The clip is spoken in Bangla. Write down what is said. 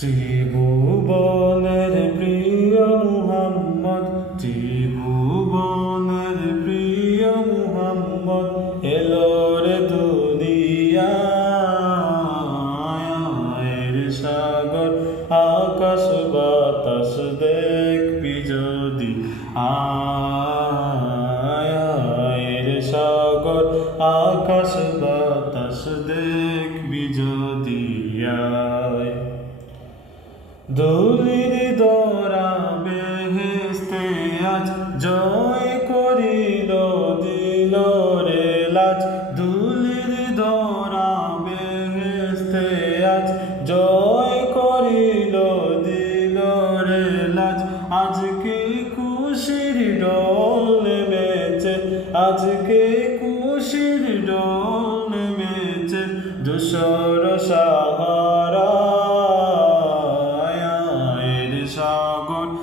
ত্রিভুবনের প্রিয় মুহাম্মদ, ত্রিভুবনের প্রিয় মুহাম্মদ, এলো রে দুনিয়ার সাগর, আকাশ বাতাস দেখবি যদি আয়ের সাগর, আকাশ বাতাস দেখবি যদি দলির দরা বেহেস্তে আজ জয় করিল, দিল রে লাজ। দুলির দরা বেহেস্তে আজ জয় করিল, দিল রে লাজ। আজকে খুশির ডল নেমেছে, আজকে খুশির ডল নেমেছে, দুশোর সাহারা